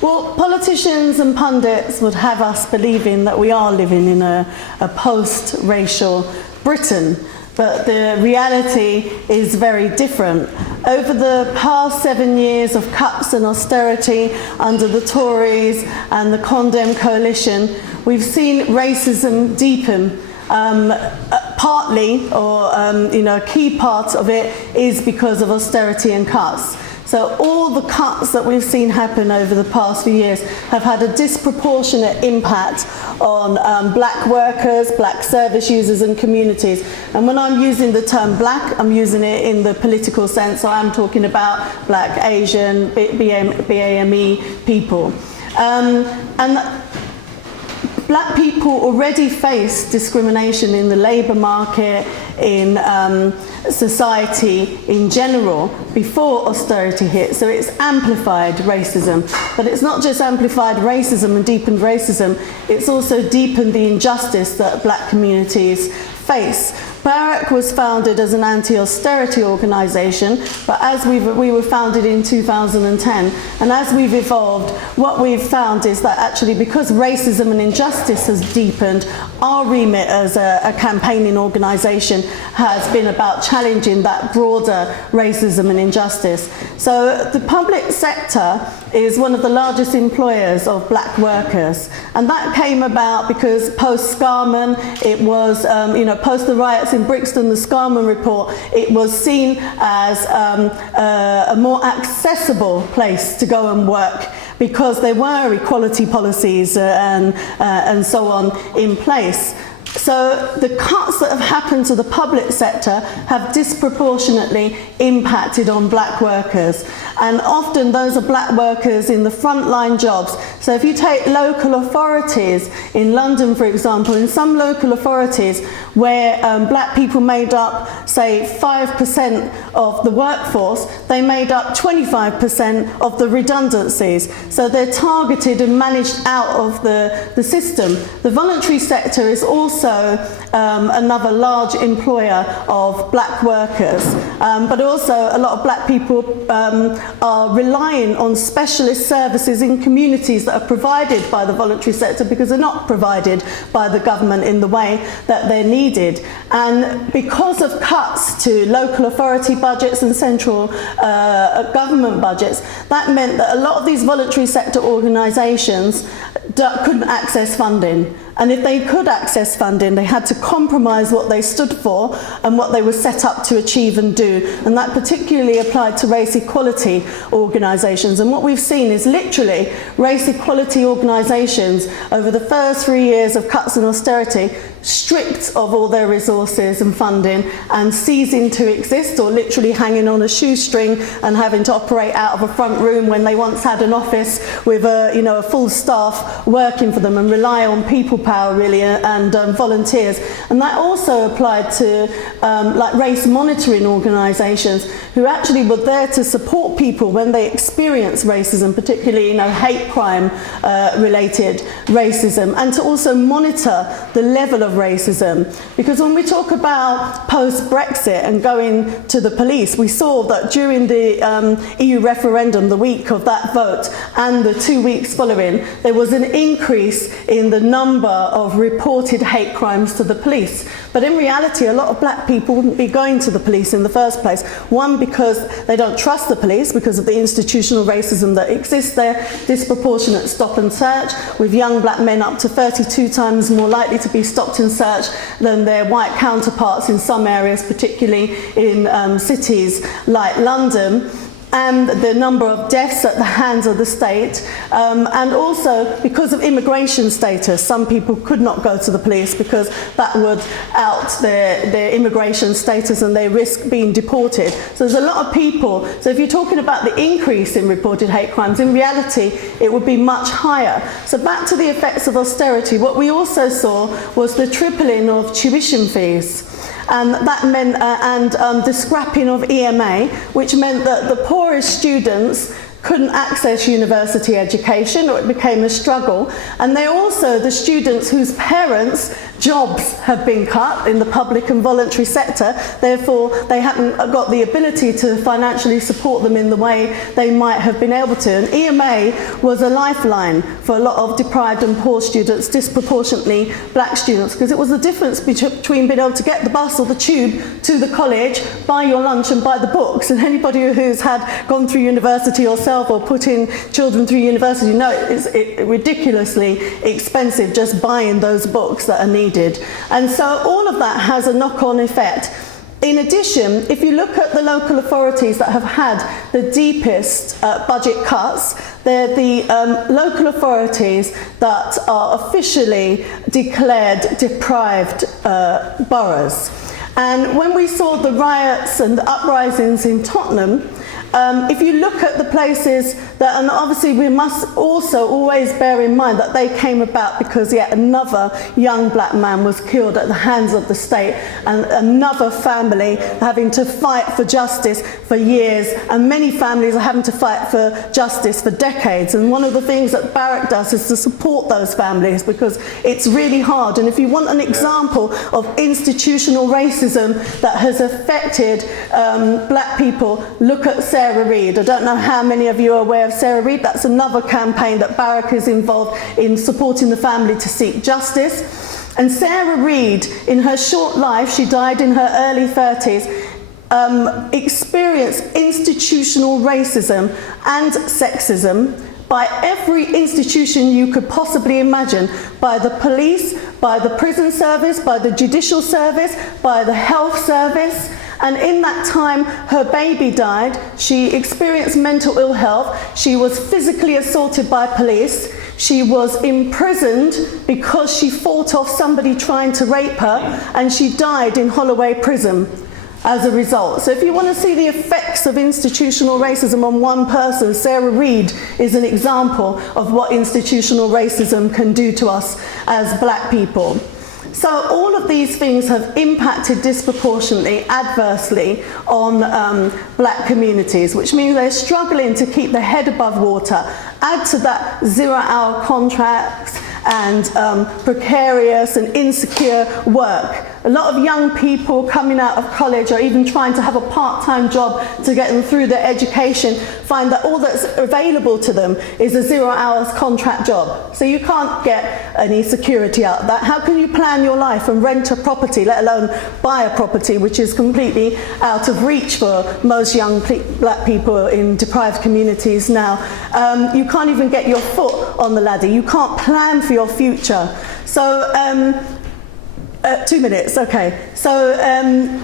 Well, politicians and pundits would have us believing that we are living in a post-racial Britain, but the reality is very different. Over the past 7 years of cuts and austerity under the Tories and the Condemn coalition, we've seen racism deepen. Partly, or a key part of it is because of austerity and cuts. So all the cuts that we've seen happen over the past few years have had a disproportionate impact on black workers, black service users and communities. And when I'm using the term black, I'm using it in the political sense. So I'm talking about black, Asian, BAME people. And black people already face discrimination in the labour market, in society in general, before austerity hit. So it's amplified racism. But it's not just amplified racism and deepened racism, it's also deepened the injustice that black communities face. BARAC was founded as an anti-austerity organisation, but as we were founded in 2010, and as we've evolved, what we've found is that actually because racism and injustice has deepened, our remit as a campaigning organisation has been about challenging that broader racism and injustice. So the public sector is one of the largest employers of black workers, and that came about because post-Scarman, it was, post the riots in Brixton, the Scarman report, it was seen as a more accessible place to go and work because there were equality policies and so on in place. So the cuts that have happened to the public sector have disproportionately impacted on black workers. And often those are black workers in the frontline jobs. So if you take local authorities, in London for example, in some local authorities where black people made up, say, 5% of the workforce, they made up 25% of the redundancies. So they're targeted and managed out of the system. The voluntary sector is also another large employer of black workers, but also a lot of black people are relying on specialist services in communities that are provided by the voluntary sector because they're not provided by the government in the way that they're needed. And because of cuts to local authority budgets and central government budgets, that meant that a lot of these voluntary sector organisations couldn't access funding. And if they could access funding, they had to compromise what they stood for and what they were set up to achieve and do. And that particularly applied to race equality organisations. And what we've seen is literally race equality organisations over the first 3 years of cuts and austerity stripped of all their resources and funding and ceasing to exist, or literally hanging on a shoestring and having to operate out of a front room when they once had an office with a full staff working for them, and rely on people power really and volunteers. And that also applied to like race monitoring organisations who actually were there to support people when they experience racism, particularly hate crime related racism, and to also monitor the level of racism. Because when we talk about post-Brexit and going to the police, we saw that during the EU referendum, the week of that vote and the 2 weeks following, there was an increase in the number of reported hate crimes to the police. But in reality, a lot of black people wouldn't be going to the police in the first place. One, because they don't trust the police because of the institutional racism that exists there, disproportionate stop and search, with young black men up to 32 times more likely to be stopped and searched than their white counterparts in some areas, particularly in cities like London. And the number of deaths at the hands of the state, and also because of immigration status. Some people could not go to the police because that would out their immigration status and they risk being deported. So there's a lot of people. So if you're talking about the increase in reported hate crimes, in reality it would be much higher. So back to the effects of austerity, what we also saw was the tripling of tuition fees. And that meant, the scrapping of EMA, which meant that the poorest students couldn't access university education, or it became a struggle. And they're also the students whose parents' jobs have been cut in the public and voluntary sector, therefore they haven't got the ability to financially support them in the way they might have been able to. And EMA was a lifeline for a lot of deprived and poor students, disproportionately black students, because it was the difference between being able to get the bus or the tube to the college, buy your lunch and buy the books. And anybody who's gone through university yourself or put in children through university know it's ridiculously expensive just buying those books that are needed. And so all of that has a knock-on effect. In addition, if you look at the local authorities that have had the deepest budget cuts, they're the local authorities that are officially declared deprived boroughs. And when we saw the riots and the uprisings in Tottenham, if you look at the places that, and obviously we must also always bear in mind that they came about because yet another young black man was killed at the hands of the state, and another family having to fight for justice for years, and many families are having to fight for justice for decades. And one of the things that Barrack does is to support those families, because it's really hard. And if you want an example of institutional racism that has affected black people, look at Sarah Reid. I don't know how many of you are aware of Sarah Reid. That's another campaign that Barrack is involved in, supporting the family to seek justice. And Sarah Reid, in her short life, she died in her early 30s, experienced institutional racism and sexism by every institution you could possibly imagine, by the police, by the prison service, by the judicial service, by the health service. And in that time, her baby died. She experienced mental ill health. She was physically assaulted by police. She was imprisoned because she fought off somebody trying to rape her, and she died in Holloway Prison as a result. So if you want to see the effects of institutional racism on one person, Sarah Reid is an example of what institutional racism can do to us as black people. So all of these things have impacted disproportionately, adversely on black communities, which means they're struggling to keep their head above water. Add to that 0-hour contracts and precarious and insecure work. A lot of young people coming out of college or even trying to have a part-time job to get them through their education find that all that's available to them is a 0-hour contract job. So you can't get any security out of that. How can you plan your life and rent a property, let alone buy a property, which is completely out of reach for most young black people in deprived communities now? You can't even get your foot on the ladder. You can't plan for your future. So 2 minutes, okay. So,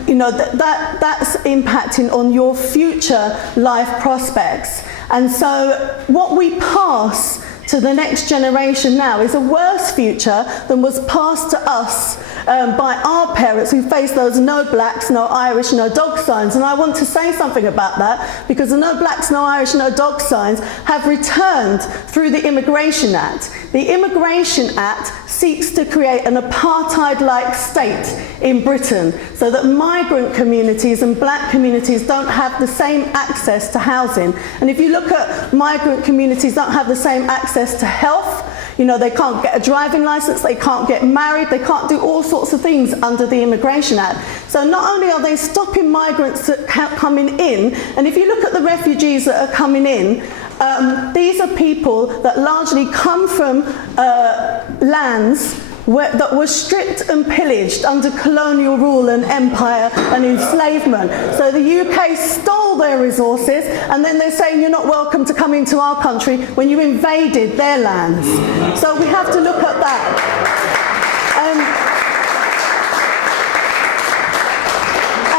you know, that's impacting on your future life prospects. And so what we pass to the next generation now is a worse future than was passed to us by our parents who faced those no blacks, no Irish, no dog signs. And I want to say something about that, because the no blacks, no Irish, no dog signs have returned through the Immigration Act. The Immigration Act seeks to create an apartheid-like state in Britain so that migrant communities and black communities don't have the same access to housing. And if you look at migrant communities don't have the same access to health, you know, they can't get a driving license, they can't get married, they can't do all sorts of things under the Immigration Act. So not only are they stopping migrants that coming in, and if you look at the refugees that are coming in, these are people that largely come from lands that were stripped and pillaged under colonial rule and empire and enslavement. So the UK stole their resources, and then they're saying you're not welcome to come into our country when you invaded their lands. So we have to look at that.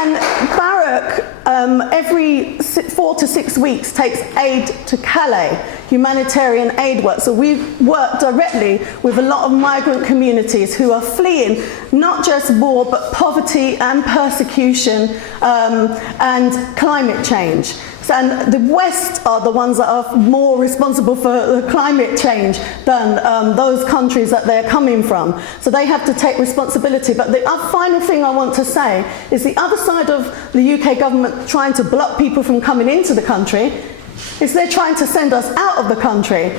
And Barrack, every 4 to 6 weeks, takes aid to Calais, humanitarian aid work. So we've worked directly with a lot of migrant communities who are fleeing not just war, but poverty and persecution and climate change. And the West are the ones that are more responsible for the climate change than those countries that they're coming from. So they have to take responsibility. But the final thing I want to say is the other side of the UK government trying to block people from coming into the country is they're trying to send us out of the country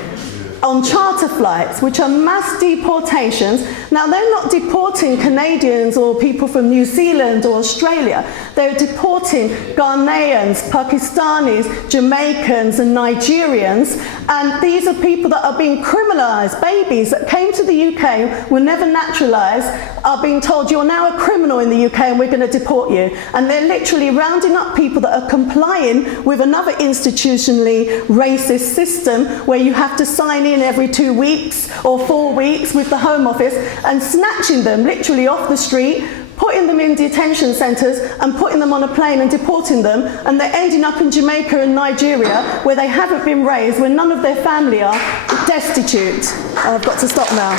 on charter flights, which are mass deportations. Now, they're not deporting Canadians or people from New Zealand or Australia. They're deporting Ghanaians, Pakistanis, Jamaicans and Nigerians. And these are people that are being criminalised. Babies that came to the UK, were never naturalised, are being told, you're now a criminal in the UK and we're going to deport you. And they're literally rounding up people that are complying with another institutionally racist system where you have to sign in every 2 weeks or 4 weeks with the Home Office, and snatching them literally off the street, putting them in detention centres and putting them on a plane and deporting them, and they're ending up in Jamaica and Nigeria where they haven't been raised, where none of their family are, destitute. I've got to stop now.